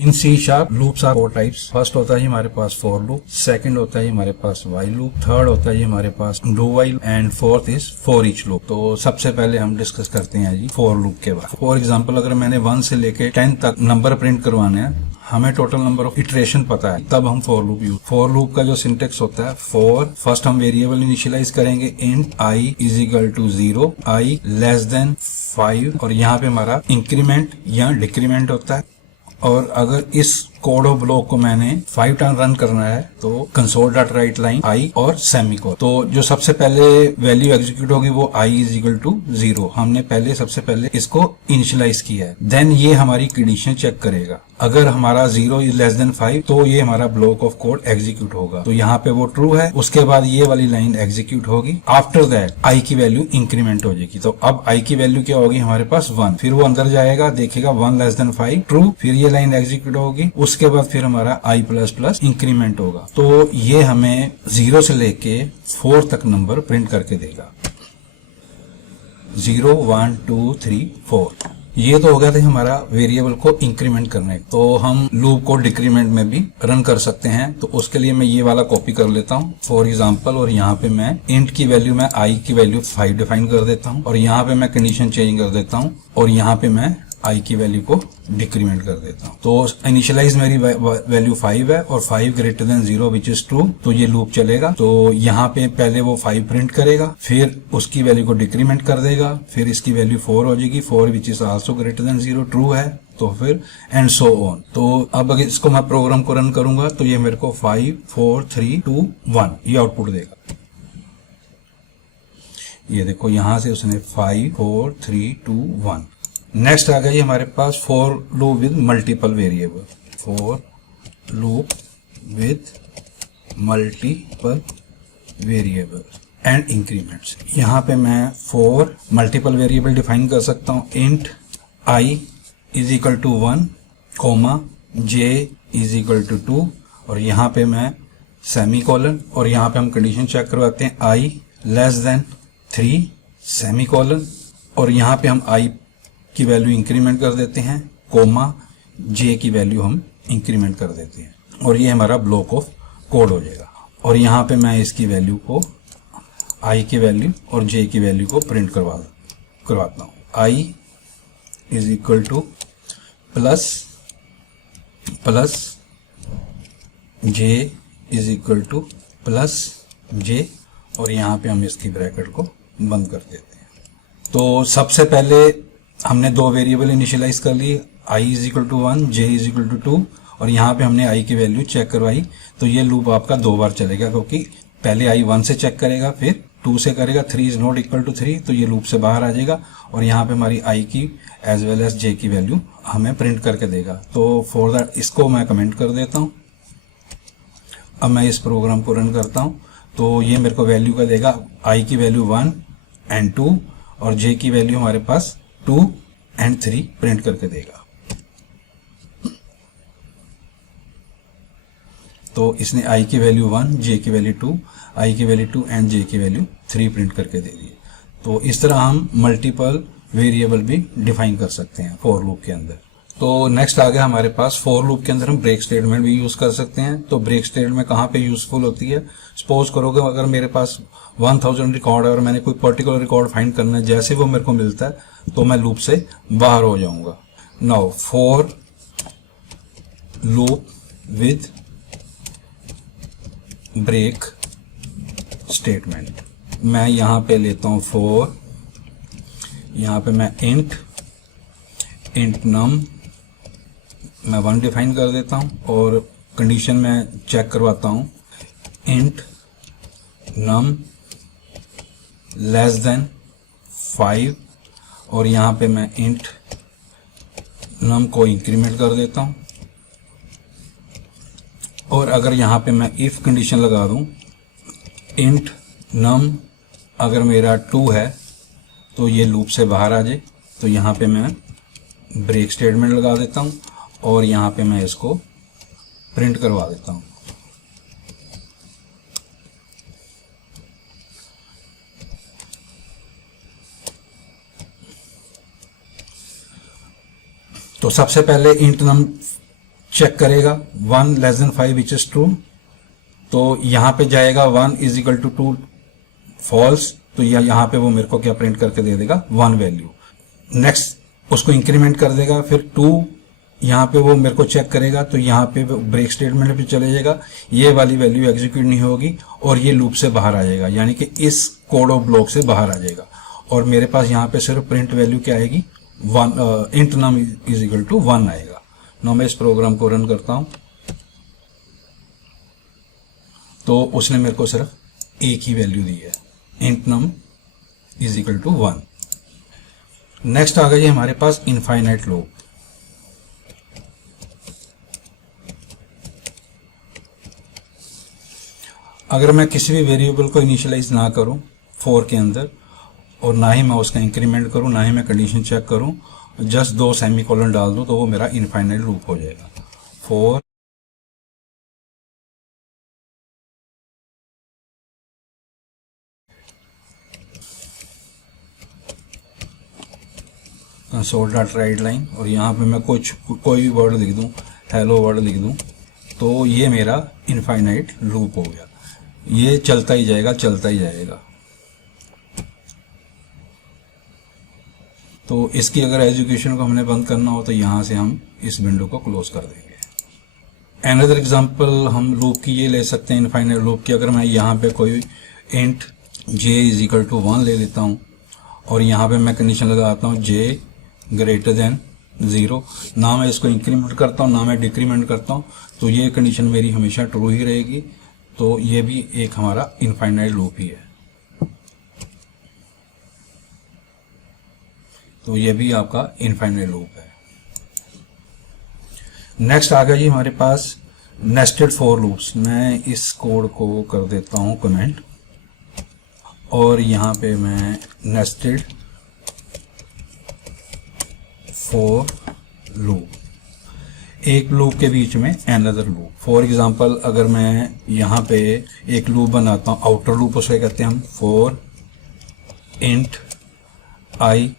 In C sharp loops are 4 types. First होता है हमारे पास फॉर लूप, सेकंड होता है हमारे पास व्हाइल लूप, थर्ड होता है हमारे पास do while and fourth is for each loop. तो सबसे पहले हम डिस्कस करते हैं जी फॉर लूप के बाद। फॉर एग्जांपल अगर मैंने 1 से लेके 10 तक नंबर प्रिंट करवाने हैं, हमें टोटल नंबर ऑफ इटरेशन पता है, तब हम for loop use. For loop का जो सिंटेक्स होता है, फॉर फर्स्ट हम वेरिएबल इनिशियलाइज करेंगे int I is equal to 0, I less than 5 और यहाँ पे हमारा इंक्रीमेंट या डिक्रीमेंट होता है। और अगर इस कोड ऑफ ब्लॉक को मैंने 5 टाइम रन करना है तो कंसोल डॉट राइट लाइन आई और सेमीकोलन। तो जो सबसे पहले वैल्यू एग्जीक्यूट होगी वो आई इज इक्वल टू 0, हमने पहले सबसे पहले इसको इनिशियलाइज किया है। देन ये हमारी कंडीशन चेक करेगा, अगर हमारा 0 इज लेस देन 5 तो ये हमारा ब्लॉक ऑफ कोड एग्जीक्यूट होगा। तो यहाँ पे वो ट्रू है, उसके बाद ये वाली लाइन एग्जीक्यूट होगी। आफ्टर दैट आई की वैल्यू इंक्रीमेंट हो जाएगी। तो अब आई की वैल्यू क्या होगी हमारे पास 1, फिर वो अंदर जाएगा, देखेगा 1 लेस देन 5 ट्रू, फिर ये लाइन एग्जीक्यूट होगी, उसके बाद फिर हमारा आई प्लस प्लस इंक्रीमेंट होगा। तो ये हमें 0 से लेके 4 तक नंबर प्रिंट करके देगा, 0 1 2 3 4। ये तो हो गया था हमारा वेरिएबल को इंक्रीमेंट करने। तो हम लूप को डिक्रीमेंट में भी रन कर सकते हैं। तो उसके लिए मैं ये वाला कॉपी कर लेता हूँ फॉर एग्जांपल, और यहाँ पे मैं इंट की वैल्यू में आई की वैल्यू 5 डिफाइन कर देता हूँ और यहाँ पे मैं कंडीशन चेंज कर देता हूँ और यहाँ पे मैं आई की वैल्यू को डिक्रीमेंट कर देता हूँ। तो इनिशियलाइज मेरी वैल्यू 5 है और 5 greater than 0 which is true, तो ये लूप चलेगा। तो यहाँ पे पहले वो 5 प्रिंट करेगा, फिर उसकी वैल्यू को डिक्रीमेंट कर देगा, फिर इसकी वैल्यू 4 हो जाएगी, 4 which is also greater than 0 true है, तो फिर एंड सो ऑन। तो अब अगर इसको मैं प्रोग्राम को रन करूंगा तो ये मेरे को 5 4 3 2 1 ये आउटपुट देगा। ये देखो यहां से उसने 5 4 3 2 1। नेक्स्ट आ गई हमारे पास for loop with multiple variable, for loop with multiple variable and increments. यहाँ पे मैं फॉर मल्टीपल वेरिएबल डिफाइन कर सकता हूँ int I is equal to 1 comma J is equal to 2 और यहाँ पे मैं सेमीकोलन और यहाँ पे हम कंडीशन चेक करवाते हैं आई लेस देन 3 सेमीकोलन और यहाँ पे हम आई की वैल्यू इंक्रीमेंट कर देते हैं, कोमा जे की वैल्यू हम इंक्रीमेंट कर देते हैं और ये हमारा ब्लॉक ऑफ कोड हो जाएगा। और यहाँ पे मैं इसकी वैल्यू को आई की वैल्यू और जे की वैल्यू को प्रिंट करवाता हूँ। I is equal to plus plus J is equal to plus J और यहाँ पे हम इसकी ब्रैकेट को बंद कर देते हैं। तो सबसे पहले हमने 2 वेरिएबल इनिशियलाइज कर लिए, I is equal to 1 J is equal to 2 और यहाँ पे हमने आई की वैल्यू चेक करवाई। तो ये लूप आपका 2 बार चलेगा क्योंकि पहले आई 1 से चेक करेगा, फिर 2 से करेगा, 3 इज नॉट इक्वल टू 3 तो ये लूप से बाहर आ जाएगा और यहाँ पे हमारी आई की एज वेल एज जे की वैल्यू हमें प्रिंट करके देगा। तो फॉर दैट इसको मैं कमेंट कर देता हूँ। अब मैं इस प्रोग्राम को रन करता हूँ तो ये मेरे को वैल्यू का देगा, आई की वैल्यू 1 एंड 2 और जे की वैल्यू हमारे पास 2 एंड 3 प्रिंट करके देगा। तो इसने आई की वैल्यू 1, जे की वैल्यू 2, आई की वैल्यू 2 एंड जे की वैल्यू 3 प्रिंट करके दे दी। तो इस तरह हम मल्टीपल वेरिएबल भी डिफाइन कर सकते हैं फॉर लूप के अंदर। तो नेक्स्ट आ गया हमारे पास फॉर लूप के अंदर हम ब्रेक स्टेटमेंट भी यूज कर सकते हैं। तो ब्रेक स्टेटमेंट कहाँ पे यूजफुल होती है, सपोज करोगे अगर मेरे पास 1000 रिकॉर्ड है और मैंने कोई पर्टिकुलर रिकॉर्ड फाइंड करना है, जैसे वो मेरे को मिलता है तो मैं लूप से बाहर हो जाऊंगा। Now for loop with break statement, मैं यहां पे लेता हूं फॉर, यहां पे मैं इंट नम मैं 1 डिफाइन कर देता हूं और कंडीशन में चेक करवाता हूं इंट नम लेस देन 5 और यहाँ पे मैं इंट नम को इंक्रीमेंट कर देता हूँ और अगर यहाँ पे मैं इफ कंडीशन लगा दूं इंट नम अगर मेरा 2 है तो ये लूप से बाहर आ जाए। तो यहाँ पे मैं ब्रेक स्टेटमेंट लगा देता हूँ और यहाँ पे मैं इसको प्रिंट करवा देता हूँ। तो सबसे पहले इंट नम चेक करेगा 1 less than 5 which is true, तो यहाँ पे जाएगा 1 इज इक्वल टू 2 फॉल्स, तो यहाँ पे वो मेरे को क्या प्रिंट करके दे देगा 1 वैल्यू। नेक्स्ट उसको इंक्रीमेंट कर देगा, फिर 2 यहाँ पे वो मेरे को चेक करेगा, तो यहाँ पे ब्रेक स्टेटमेंट पे चले जाएगा, ये वाली वैल्यू एग्जीक्यूट नहीं होगी और ये लूप से बाहर आ जाएगा, यानी कि इस कोड ऑफ ब्लॉक से बाहर आ जाएगा और मेरे पास यहाँ पे सिर्फ प्रिंट वैल्यू क्या आएगी 1, int num is equal to 1 आएगा। ना मैं इस प्रोग्राम को रन करता हूं तो उसने मेरे को सिर्फ एक ही वैल्यू दी है, int num is equal to 1। Next आ गई हमारे पास इनफाइनाइट लूप। अगर मैं किसी भी वेरिएबल को इनिशियलाइज ना करूं फॉर के अंदर और ना ही मैं उसका इंक्रीमेंट करूं, ना ही मैं कंडीशन चेक करूं, जस्ट 2 सेमीकोलन डाल दूं तो वो मेरा इनफाइनाइट लूप हो जाएगा। For console dot right line और यहाँ पे मैं कोई भी वर्ड लिख दूं, हेलो वर्ड लिख दूं, तो ये मेरा इनफाइनाइट लूप हो गया। ये चलता ही जाएगा, चलता ही जाएगा। तो इसकी अगर एजुकेशन को हमने बंद करना हो तो यहाँ से हम इस विंडो को क्लोज कर देंगे। अनदर एग्जांपल हम लूप की ये ले सकते हैं, इनफाइनाइट लूप की। अगर मैं यहाँ पे कोई int j is equal to 1 ले लेता हूँ और यहाँ पे मैं कंडीशन लगाता हूँ j ग्रेटर देन 0, ना मैं इसको इंक्रीमेंट करता हूँ ना मैं डिक्रीमेंट करता हूँ, तो ये कंडीशन मेरी हमेशा ट्रू ही रहेगी। तो ये भी एक हमारा इनफाइनाइट लूप ही है। तो ये भी आपका इनफाइनाइट लूप है। नेक्स्ट आ गया जी हमारे पास नेस्टेड फॉर लूप्स। मैं इस कोड को कर देता हूं कमेंट और यहां पे मैं नेस्टेड फॉर लूप, एक लूप के बीच में अनदर लूप। फॉर एग्जांपल अगर मैं यहाँ पे एक लूप बनाता हूँ, आउटर लूप उसे कहते हैं हम, फॉर इंट आई,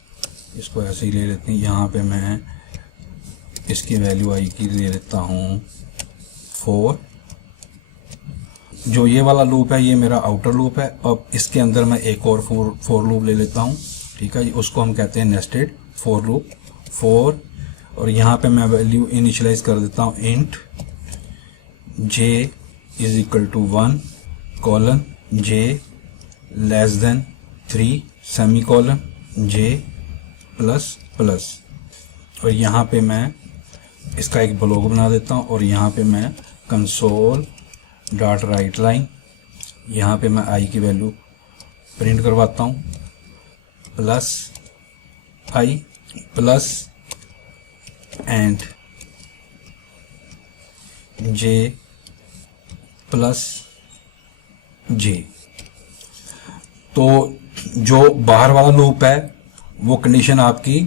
इसको ऐसे ही ले लेते हैं। यहाँ पे मैं इसकी वैल्यू आई की ले लेता हूँ 4। जो ये वाला लूप है ये मेरा आउटर लूप है। अब इसके अंदर मैं एक और फॉर लूप ले लेता हूँ, ठीक है जी, उसको हम कहते हैं नेस्टेड फॉर लूप। 4 और यहाँ पे मैं वैल्यू इनिशियलाइज कर देता हूँ int j is equal to 1 colon j less than 3 semicolon j plus plus, और यहाँ पे मैं इसका एक ब्लॉक बना देता हूँ और यहाँ पे मैं कंसोल डॉट राइट लाइन, यहाँ पे मैं i की वैल्यू प्रिंट करवाता हूँ plus i plus and j plus j। तो जो बाहर वाला लूप है वो कंडीशन आपकी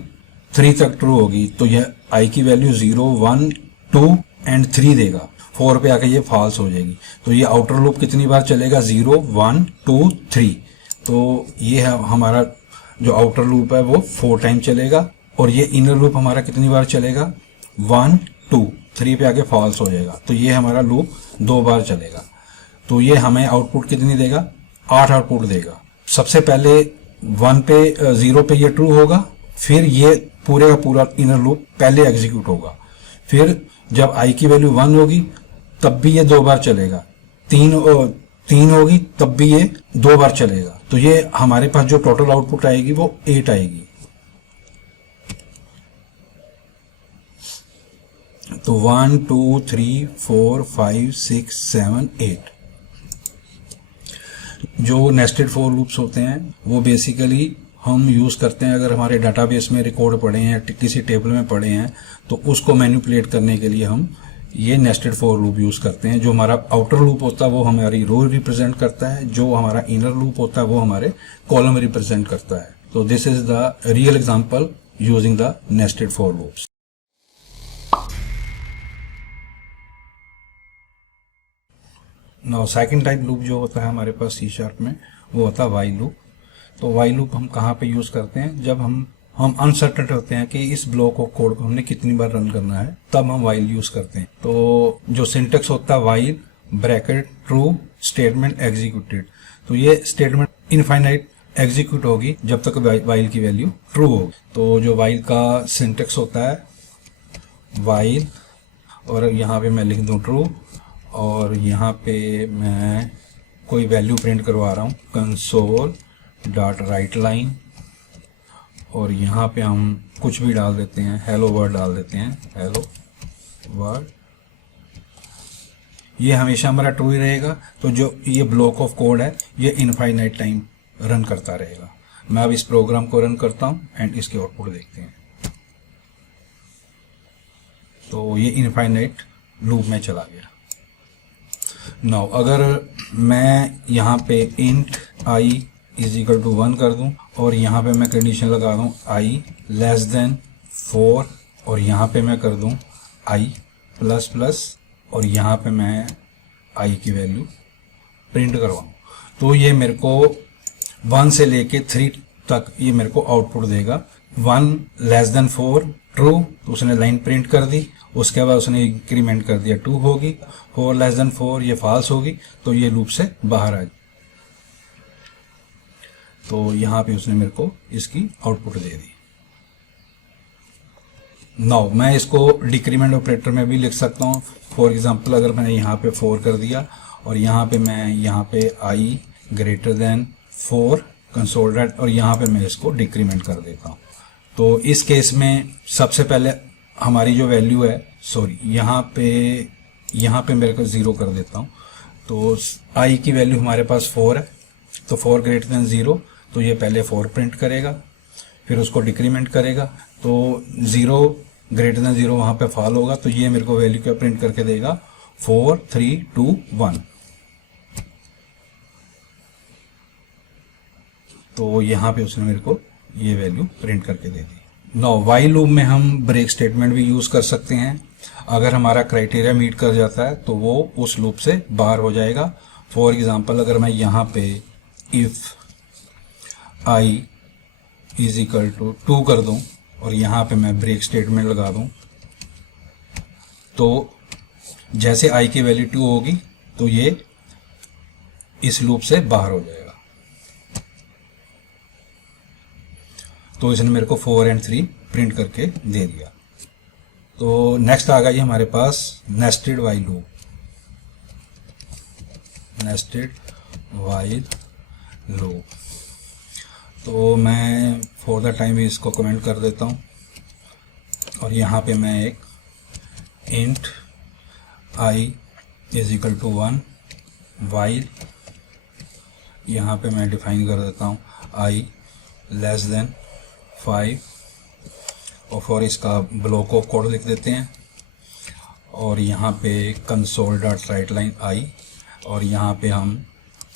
3 तक ट्रू होगी, तो यह i की वैल्यू 0 1 2 एंड 3 देगा। 4 पे आके ये फॉल्स हो जाएगी। तो ये आउटर लूप कितनी बार चलेगा 0 1 2 3। तो ये है हमारा जो आउटर लूप है वो 4 टाइम चलेगा और ये इनर लूप हमारा कितनी बार चलेगा 1 2 3 पे आके फॉल्स हो जाएगा। तो ये हमारा लूप 2 बार चलेगा। तो ये हमें आउटपुट कितनी देगा 8 आउटपुट देगा। सबसे पहले 1 पे 0 पे ये ट्रू होगा, फिर ये पूरे का पूरा इनर लूप पहले एग्जीक्यूट होगा, फिर जब i की वैल्यू 1 होगी तब भी ये 2 बार चलेगा, 3 होगी तब भी ये 2 बार चलेगा। तो ये हमारे पास जो टोटल आउटपुट आएगी वो 8 आएगी। तो 1 2 3 4 5 6 7 8 जो नेस्टेड फॉर लूप्स होते हैं वो बेसिकली हम यूज करते हैं अगर हमारे डाटाबेस में रिकॉर्ड पड़े हैं, किसी टेबल में पड़े हैं, तो उसको मैनिपुलेट करने के लिए हम ये नेस्टेड फॉर लूप यूज करते हैं। जो हमारा आउटर लूप होता है वो हमारी रो रिप्रेजेंट करता है, जो हमारा इनर लूप होता है वो हमारे कॉलम रिप्रेजेंट करता है। तो this is the real example using the nested for loops. Now second type loop जो होता है हमारे पास C# में वो होता है वाइल लूप। तो वाइल लूप हम कहाँ पे यूज करते हैं, जब हम हम अनसर्टेन होते हैं कि इस ब्लॉक ऑफ कोड को हमने कितनी बार रन करना है, तब हम वाइल यूज करते हैं। तो जो सिंटेक्स होता है while bracket true statement executed, तो ये स्टेटमेंट इनफाइनाइट एग्जीक्यूट होगी जब तक वाइल की वैल्यू ट्रू होगी। तो जो वाइल का सिंटेक्स होता है वाइल, और यहाँ पे मैं लिख दूं ट्रू, और यहाँ पे मैं कोई वैल्यू प्रिंट करवा रहा हूँ कंसोल डॉट राइट लाइन, और यहाँ पे हम कुछ भी डाल देते हैं, हेलो वर्ड डाल देते हैं, हेलो वर्ड। ये हमेशा हमारा ट्रू ही रहेगा। तो जो ये ब्लॉक ऑफ कोड है ये इनफाइनाइट टाइम रन करता रहेगा। मैं अब इस प्रोग्राम को रन करता हूँ एंड इसके आउटपुट देखते हैं। तो ये इनफाइनाइट लूप में चला गया। नाउ अगर मैं यहाँ पे int i is equal to 1 कर दूं और यहाँ पे मैं कंडीशन लगा दूं i लेस देन 4, और यहाँ पे मैं कर दूं i प्लस प्लस, और यहाँ पे मैं i की वैल्यू प्रिंट करवाऊं, तो ये मेरे को 1 से लेके 3 तक ये मेरे को आउटपुट देगा। 1 लेस देन 4 ट्रू, तो उसने लाइन प्रिंट कर दी। उसके बाद उसने इंक्रीमेंट कर दिया 2 होगी। 4 लेस देन 4 ये फॉल्स होगी, तो ये लूप से बाहर आ जाए। तो यहाँ पे उसने मेरे को इसकी आउटपुट दे दी। नाउ मैं इसको डिक्रीमेंट ऑपरेटर में भी लिख सकता हूँ। फॉर एग्जांपल अगर मैंने यहाँ पे 4 कर दिया और यहाँ पे मैं यहाँ पे i greater than 4 console dot, और यहाँ पे मैं इसको डिक्रीमेंट कर देता हूँ। तो इस केस में सबसे पहले हमारी जो वैल्यू है, सॉरी यहाँ पे मेरे को 0 कर देता हूँ। तो i की वैल्यू हमारे पास 4 है, तो 4 ग्रेटर देन 0, तो ये पहले 4 प्रिंट करेगा, फिर उसको डिक्रीमेंट करेगा। तो 0 ग्रेटर देन 0 वहाँ पे फॉल होगा, तो ये मेरे को वैल्यू क्या प्रिंट करके देगा 4 3 2 1। तो यहाँ पे उसने मेरे को ये वैल्यू प्रिंट करके दे दी। नाउ व्हाइल लूप में हम ब्रेक स्टेटमेंट भी यूज कर सकते हैं। अगर हमारा क्राइटेरिया मीट कर जाता है तो वो उस लूप से बाहर हो जाएगा। फॉर एग्जांपल अगर मैं यहाँ पे if i is equal to 2 कर दूं और यहाँ पे मैं ब्रेक स्टेटमेंट लगा दूं, तो जैसे i की वैल्यू 2 होगी तो ये इस लूप से बाहर हो जाएगा। तो इसने मेरे को 4 और 3 प्रिंट करके दे दिया। तो नेक्स्ट आ गई हमारे पास nested while loop. Nested while loop, तो मैं फॉर द टाइम इसको कमेंट कर देता हूँ, और यहाँ पे मैं एक int i is equal to 1 while, यहाँ पे मैं डिफाइन कर देता हूँ i लेस देन 5, और फॉर इसका ब्लॉक ऑफ कोड लिख देते हैं, और यहाँ पे console dot right line i, और यहाँ पे हम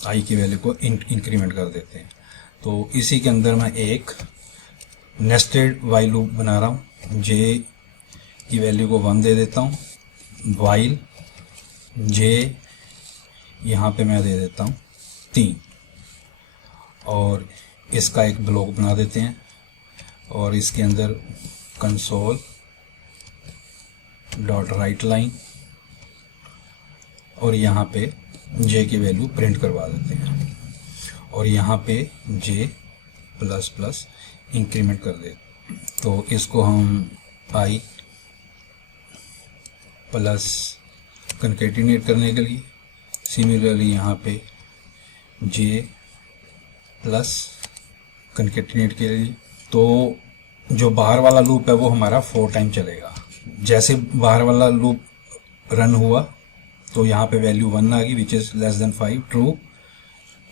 i की वैल्यू को इंक्रीमेंट कर देते हैं। तो इसी के अंदर मैं एक नेस्टेड वाइल लूप बना रहा हूँ। j की वैल्यू को 1 दे देता हूँ, वाइल j यहाँ पे मैं दे देता हूँ 3, और इसका एक ब्लॉक बना देते हैं, और इसके अंदर कंसोल डॉट राइट लाइन, और यहाँ पे j की वैल्यू प्रिंट करवा देते हैं, और यहाँ पे j प्लस प्लस इंक्रीमेंट कर देते। तो इसको हम i प्लस कंकेटिनेट करने के लिए, सिमिलरली यहाँ पे j प्लस कंकेटिनेट के लिए। तो जो बाहर वाला लूप है वो हमारा 4 टाइम चलेगा। जैसे बाहर वाला लूप रन हुआ तो यहाँ पे वैल्यू 1 आ गई which is less than 5 true.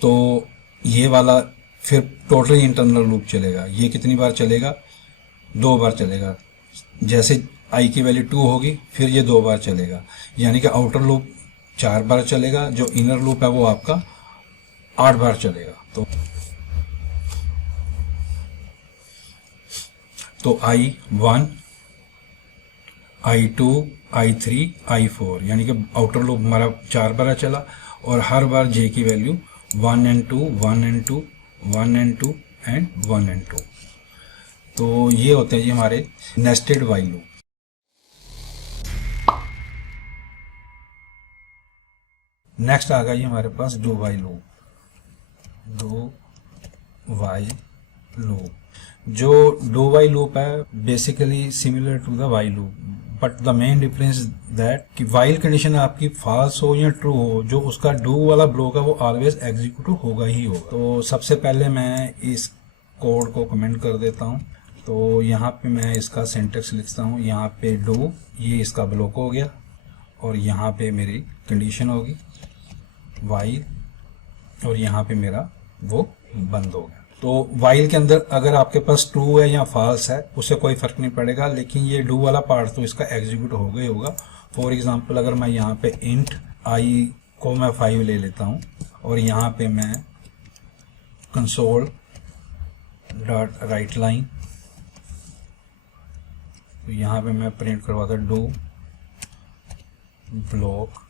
तो ये वाला फिर टोटली इंटरनल लूप चलेगा। ये कितनी बार चलेगा? 2 बार चलेगा। जैसे i की वैल्यू 2 होगी फिर ये 2 बार चलेगा, यानी कि आउटर लूप 4 बार चलेगा, जो इनर लूप है वो आपका 8 बार चलेगा। तो i1 i2 i3 i4 यानी कि आउटर लूप हमारा 4 बार चला, और हर बार j की value 1 and 2 1 and 2 1 and 2 and 1 and 2। तो ये होते हैं जी हमारे नेस्टेड वाइल लूप। नेक्स्ट आ गया जी हमारे पास do while loop. Do while loop, जो डू वाइल लूप है basically similar to the while loop, but the main difference that कि वाइल कंडीशन आपकी फॉल्स हो या ट्रू हो, जो उसका डू वाला ब्लॉक है वो ऑलवेज एग्जीक्यूट होगा ही होगा। तो सबसे पहले मैं इस कोड को कमेंट कर देता हूँ। तो यहाँ पे मैं इसका सिंटेक्स लिखता हूँ। यहाँ पे डू, ये इसका ब्लॉक हो गया, और यहाँ पे मेरी कंडीशन होगी वाइल, और यहाँ पे मेरा वो बंद हो गया। तो वाइल के अंदर अगर आपके पास ट्रू है या फॉल्स है उससे कोई फर्क नहीं पड़ेगा, लेकिन ये डू वाला पार्ट तो इसका एग्जीक्यूट हो गया होगा। फॉर एग्जांपल अगर मैं यहाँ पे इंट आई को मैं 5 ले लेता हूँ, और यहाँ पे मैं कंसोल डॉट राइट लाइन, तो यहाँ पे मैं प्रिंट करवाता do block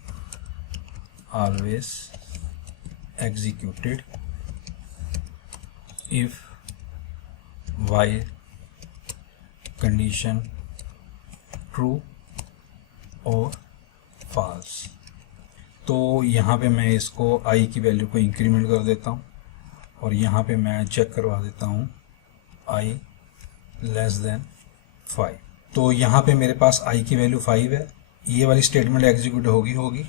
always executed if while condition true or false। तो यहाँ पे मैं इसको i की वैल्यू को इंक्रीमेंट कर देता हूँ, और यहाँ पे मैं चेक करवा देता हूँ i लेस देन 5। तो यहाँ पे मेरे पास i की वैल्यू 5 है, ये वाली स्टेटमेंट एग्जीक्यूट होगी,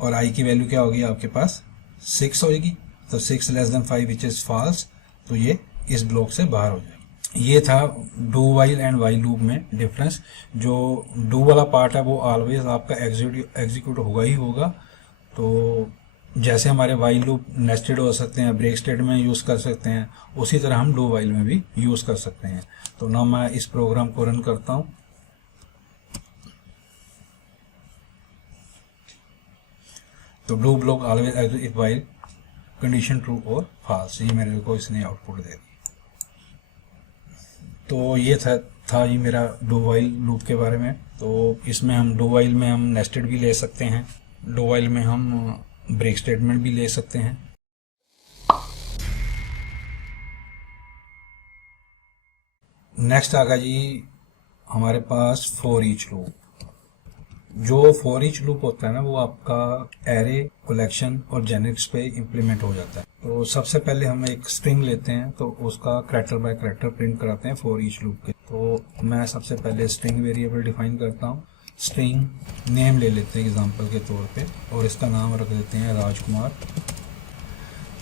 और i की वैल्यू क्या होगी आपके पास 6 होगी। तो 6 less than 5 which is false, तो ये इस ब्लॉक से बाहर हो जाएगी। ये था do while and while loop में डिफरेंस। जो डू वाला पार्ट है वो ऑलवेज आपका एग्जीक्यूट होगा ही होगा। तो जैसे हमारे वाइल लूप नेस्टेड हो सकते हैं, ब्रेक स्टेटमेंट में यूज़ कर सकते हैं, उसी तरह हम डू वाइल में भी यूज़ कर सकते हैं। तो ना मैं इस प्रोग्राम को रन करता हूँ। तो do block always execute while condition true और फॉल्स, ये मेरे को इसने आउटपुट दे दी। तो ये था ये मेरा डू वाइल लूप के बारे में। तो इसमें हम डू वाइल में हम नेस्टेड भी ले सकते हैं, डू वाइल में हम ब्रेक स्टेटमेंट भी ले सकते हैं। नेक्स्ट आ गया जी हमारे पास फॉर ईच लूप। जो फॉर ईच लूप होता है ना वो आपका एरे, कलेक्शन और जेनेरिक्स पे इम्प्लीमेंट हो जाता है। तो सबसे पहले हम एक स्ट्रिंग लेते हैं, तो उसका कैरेक्टर बाय कैरेक्टर प्रिंट कराते हैं फॉर ईच लूप के। तो मैं सबसे पहले स्ट्रिंग वेरिएबल डिफाइन करता हूँ। स्ट्रिंग नेम ले लेते हैं एग्जांपल के तौर पे, और इसका नाम रख देते हैं राजकुमार।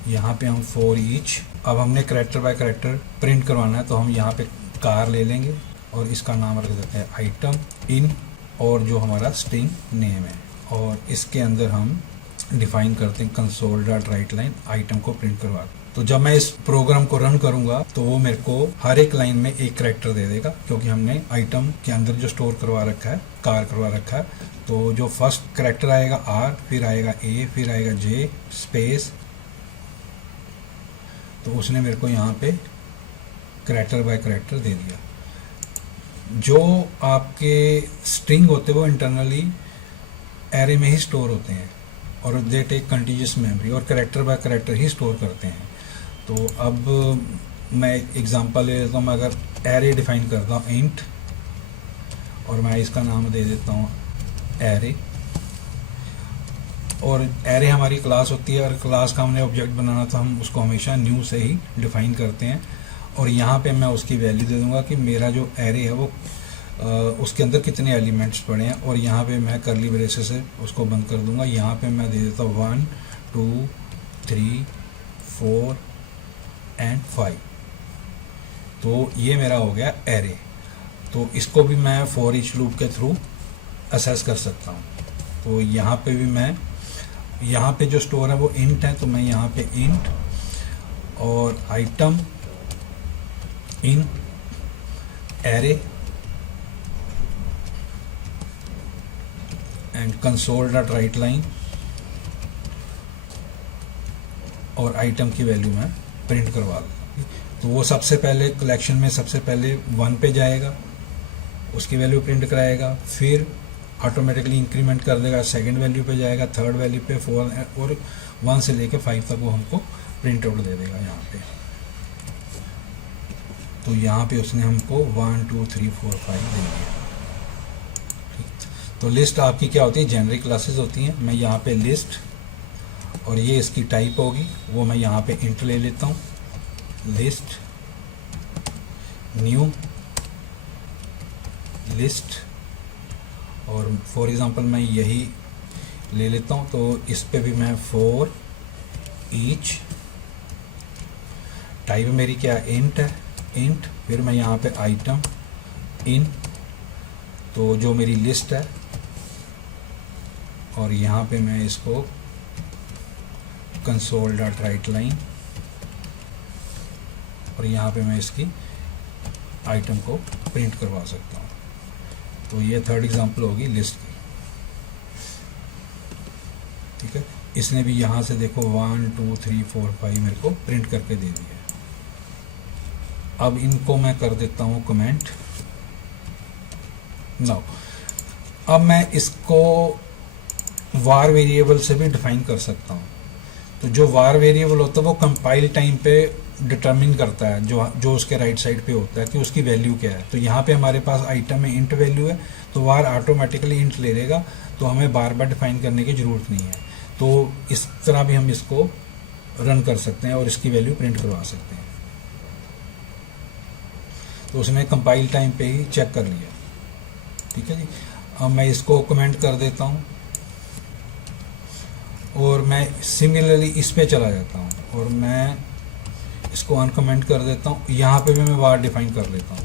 यहाँ पे हम फॉर ईच, अब हमने कैरेक्टर बाय कैरेक्टर प्रिंट करवाना है, तो हम यहाँ पे कार ले लेंगे और इसका नाम रख देते हैं आइटम इन, और जो हमारा स्ट्रिंग नेम है, और इसके अंदर हम डिफाइन करते हैं console dot right line item को प्रिंट करवा। तो जब मैं इस प्रोग्राम को रन करूंगा तो वो मेरे को हर एक लाइन में एक कैरेक्टर दे देगा, क्योंकि हमने आइटम के अंदर जो स्टोर करवा रखा है, कार करवा रखा है। तो जो फर्स्ट कैरेक्टर आएगा आर, फिर आएगा ए, फिर आएगा जे स्पेस, तो उसने मेरे को यहाँ पे कैरेक्टर बाय कैरेक्टर दे दिया। जो आपके स्ट्रिंग होते हैं वो इंटरनली एरे में ही स्टोर होते हैं, और दे टेक कंटीन्यूअस मेमोरी, और कैरेक्टर बाय कैरेक्टर ही स्टोर करते हैं। तो अब मैं एग्जांपल ले लेता हूँ। मैं अगर एरे डिफाइन करता हूँ इंट, और मैं इसका नाम दे देता हूँ एरे, और एरे हमारी क्लास होती है, और क्लास का हमने ऑब्जेक्ट बनाना तो हम उसको हमेशा न्यू से ही डिफाइन करते हैं। और यहाँ पे मैं उसकी वैल्यू दे दूंगा कि मेरा जो एरे है वो उसके अंदर कितने एलिमेंट्स पड़े हैं, और यहाँ पे मैं करली ब्रेसेस से उसको बंद कर दूंगा। यहाँ पे मैं दे देता हूँ 1 2 3 4 एंड 5। तो ये मेरा हो गया एरे। तो इसको भी मैं फॉर ईच लूप के थ्रू असेस कर सकता हूँ। तो यहाँ पे भी मैं, यहाँ पे जो स्टोर है वो इंट है, तो मैं यहाँ पे इंट और item in array and console dot right line, और आइटम की वैल्यू मैं प्रिंट करवा दूँ। तो वो सबसे पहले कलेक्शन में सबसे पहले 1 पे जाएगा, उसकी वैल्यू प्रिंट कराएगा, फिर ऑटोमेटिकली इंक्रीमेंट कर देगा, सेकंड वैल्यू पे जाएगा, थर्ड वैल्यू पे 4, और 1 से लेके 5 तक वो हमको प्रिंट आउट दे देगा यहाँ पे। तो यहाँ पे उसने हमको 1 2 3 4 5 दे दिया। ठीक, तो लिस्ट आपकी क्या होती है, जेनरिक क्लासेस होती हैं। मैं यहाँ पे लिस्ट और ये इसकी टाइप होगी, वो मैं यहाँ पे इंट ले लेता हूँ, लिस्ट न्यू लिस्ट, और फॉर एग्ज़ाम्पल मैं यही ले लेता हूँ। तो इस पे भी मैं फॉर ईच, टाइप मेरी क्या है, इंट है, इंट, फिर मैं यहाँ पे आइटम इन, तो जो मेरी लिस्ट है, और यहाँ पे मैं इसको कंसोल डॉट राइट लाइन, और यहाँ पे मैं इसकी आइटम को प्रिंट करवा सकता हूँ। तो ये थर्ड एग्जांपल होगी लिस्ट की। ठीक है, इसने भी यहाँ से देखो 1 2 3 4 5 मेरे को प्रिंट करके दे दिया। अब इनको मैं कर देता हूँ कमेंट। नाउ अब मैं इसको वार वेरिएबल से भी डिफाइन कर सकता हूँ। तो जो वार वेरिएबल होता है वो कंपाइल टाइम पे डिटरमिन करता है, जो उसके राइट साइड पे होता है कि उसकी वैल्यू क्या है। तो यहाँ पे हमारे पास आइटम में इंट वैल्यू है, तो वार ऑटोमेटिकली इंट ले लेगा, तो हमें बार बार डिफाइन करने की ज़रूरत नहीं है। तो इस तरह भी हम इसको रन कर सकते हैं और इसकी वैल्यू प्रिंट करवा सकते हैं। तो उसने कंपाइल टाइम पे ही चेक कर लिया। ठीक है जी, अब मैं इसको कमेंट कर देता हूँ और मैं सिमिलरली इस पे चला जाता हूँ और मैं इसको अनकमेंट कर देता हूँ। यहाँ पे भी मैं वार डिफाइन कर लेता हूँ।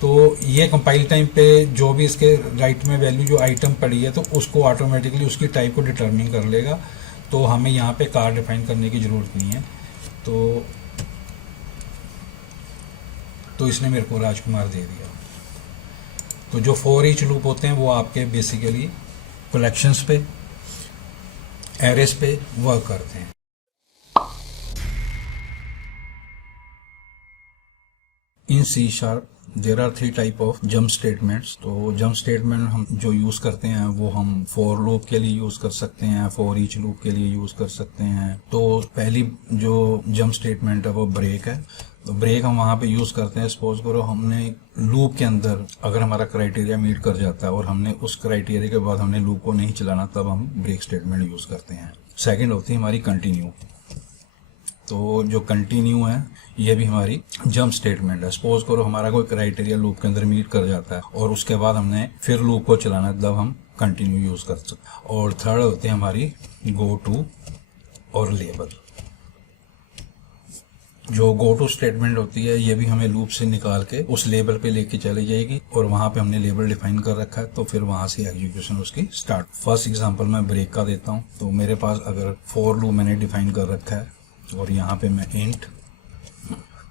तो ये कंपाइल टाइम पे जो भी इसके राइट में वैल्यू जो आइटम पड़ी है, तो उसको ऑटोमेटिकली उसकी टाइप को डिटरमिन कर लेगा। तो हमें यहाँ पे कार डिफाइन करने की ज़रूरत नहीं है। तो इसने मेरे को राजकुमार दे दिया। तो जो फॉर ईच लूप होते हैं वो आपके बेसिकली कलेक्शंस पे, एरेस पे वर्क करते हैं। In C sharp there are 3 type of jump statements. तो जंप स्टेटमेंट हम जो यूज़ करते हैं वो हम फॉर लूप के लिए यूज़ कर सकते हैं, फॉर ईच लूप के लिए यूज़ कर सकते हैं। तो पहली जो जंप स्टेटमेंट है वो ब्रेक है। तो ब्रेक हम वहाँ पे यूज़ करते हैं, सपोज करो हमने लूप के अंदर अगर हमारा क्राइटेरिया मीट कर जाता है और हमने उस क्राइटेरिया के बाद हमने लूप को नहीं चलाना, तब हम ब्रेक स्टेटमेंट यूज़ करते हैं। सेकेंड होती है हमारी कंटिन्यू। तो जो कंटिन्यू है ये भी हमारी जंप स्टेटमेंट है। सपोज करो हमारा कोई क्राइटेरिया लूप के अंदर मीट कर जाता है और उसके बाद हमने फिर लूप को चलाना है, तब हम कंटिन्यू यूज कर सकते हैं। और थर्ड होते हैं हमारी गो टू और लेबल। जो गो टू स्टेटमेंट होती है ये भी हमें लूप से निकाल के उस लेबल पे लेके चली जाएगी और वहां पे हमने लेबल डिफाइन कर रखा है, तो फिर वहां से एग्जीक्यूशन उसकी स्टार्ट। फर्स्ट एग्जांपल मैं ब्रेक का देता हूं। तो मेरे पास अगर फॉर लूप मैंने डिफाइन कर रखा है और यहाँ पे मैं इंट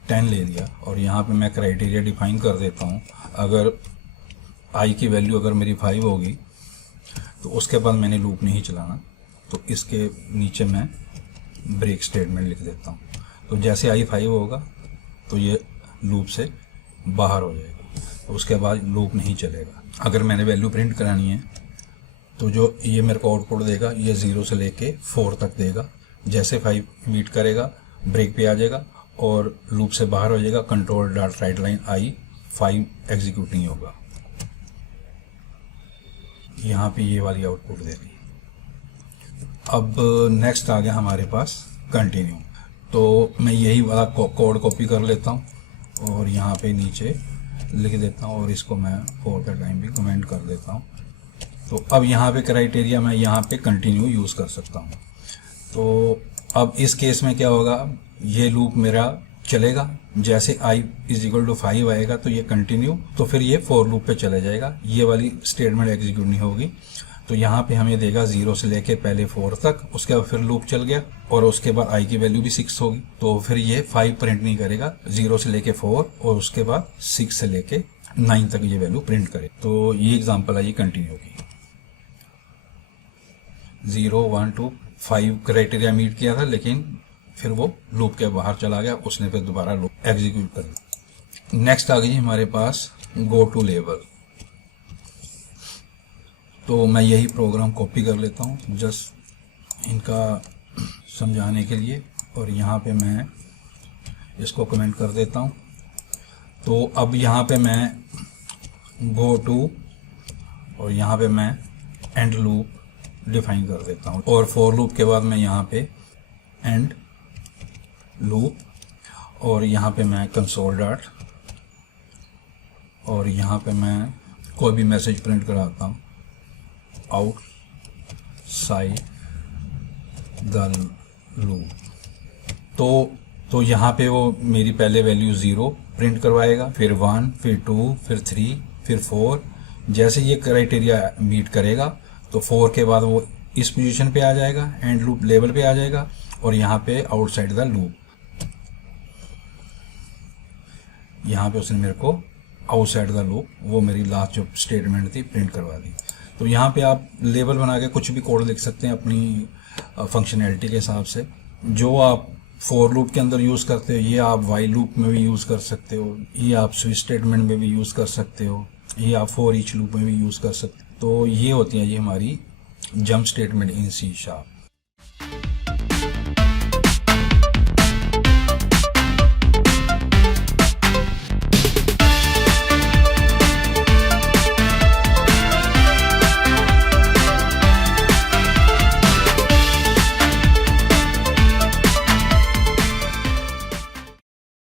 10 ले लिया और यहाँ पे मैं क्राइटेरिया डिफाइन कर देता हूँ, अगर आई की वैल्यू अगर मेरी 5 होगी तो उसके बाद मैंने लूप नहीं चलाना, तो इसके नीचे मैं ब्रेक स्टेटमेंट लिख देता हूँ। तो जैसे आई 5 होगा तो ये लूप से बाहर हो जाएगा, तो उसके बाद लूप नहीं चलेगा। अगर मैंने वैल्यू प्रिंट करानी है तो जो ये मेरे को आउटपुट देगा ये 0 से लेके 4 तक देगा। जैसे 5 मीट करेगा ब्रेक पे आ जाएगा और लूप से बाहर हो जाएगा। कंट्रोल डॉट राइट लाइन आई 5 एग्जीक्यूट नहीं होगा। यहाँ पे ये वाली आउटपुट दे रही है। अब नेक्स्ट आ गया हमारे पास कंटिन्यू। तो मैं यही वाला कोड कॉपी कर लेता हूँ और यहाँ पे नीचे लिख देता हूँ और इसको मैं फॉर का टाइम भी कमेंट कर देता हूँ। तो अब यहाँ पे क्राइटेरिया मैं यहाँ पे कंटिन्यू यूज़ कर सकता हूँ। तो अब इस केस में क्या होगा, ये लूप मेरा चलेगा। जैसे i = 5 आएगा तो ये कंटिन्यू, तो फिर ये फॉर लूप पे चले जाएगा, ये वाली स्टेटमेंट एग्जीक्यूट नहीं होगी। तो यहाँ पे हमें देगा 0 से लेके पहले 4 तक, उसके बाद फिर लूप चल गया और उसके बाद i की वैल्यू भी 6 होगी, तो फिर ये 5 प्रिंट नहीं करेगा, 0 से लेके 4 और उसके बाद 6 से लेके 9 तक ये वैल्यू प्रिंट करे। तो ये एग्जांपल है ये कंटिन्यू की। 0 1 2 5 क्राइटेरिया मीट किया था, लेकिन फिर वो लूप के बाहर चला गया, उसने फिर दोबारा लूप एग्जीक्यूट कर दिया। नेक्स्ट आ गई हमारे पास गो टू लेबल। तो मैं यही प्रोग्राम कॉपी कर लेता हूँ जस्ट इनका समझाने के लिए, और यहाँ पे मैं इसको कमेंट कर देता हूँ तो अब यहाँ पे मैं गो टू और यहाँ पे मैं एंड लूप डिफाइन कर देता हूँ, और फॉर लूप के बाद मैं यहाँ पे एंड लूप, और यहाँ पे मैं कंसोल डॉट, और यहाँ पे मैं कोई भी मैसेज प्रिंट कराता हूँ, आउटसाइड द लूप। तो यहाँ पे वो मेरी पहले वैल्यू 0 प्रिंट करवाएगा, फिर 1, फिर 2, फिर 3, फिर 4। जैसे ये क्राइटेरिया मीट करेगा तो 4 के बाद वो इस पोजीशन पे आ जाएगा, एंड लूप लेवल पे आ जाएगा, और यहाँ पे आउटसाइड द लूप, यहाँ पे उसने मेरे को आउटसाइड द लूप वो मेरी लास्ट जो स्टेटमेंट थी प्रिंट करवा दी। तो यहाँ पे आप लेबल बना के कुछ भी कोड लिख सकते हैं अपनी फंक्शनैलिटी के हिसाब से। जो आप फॉर लूप के अंदर यूज़ करते हो ये आप वाइल लूप में भी यूज़ कर सकते हो, ये आप स्विच स्टेटमेंट में भी यूज़ कर सकते हो, ये आप फॉर ईच लूप में भी यूज़ कर सकते हो। तो ये होती है ये हमारी जंप स्टेटमेंट इन C#।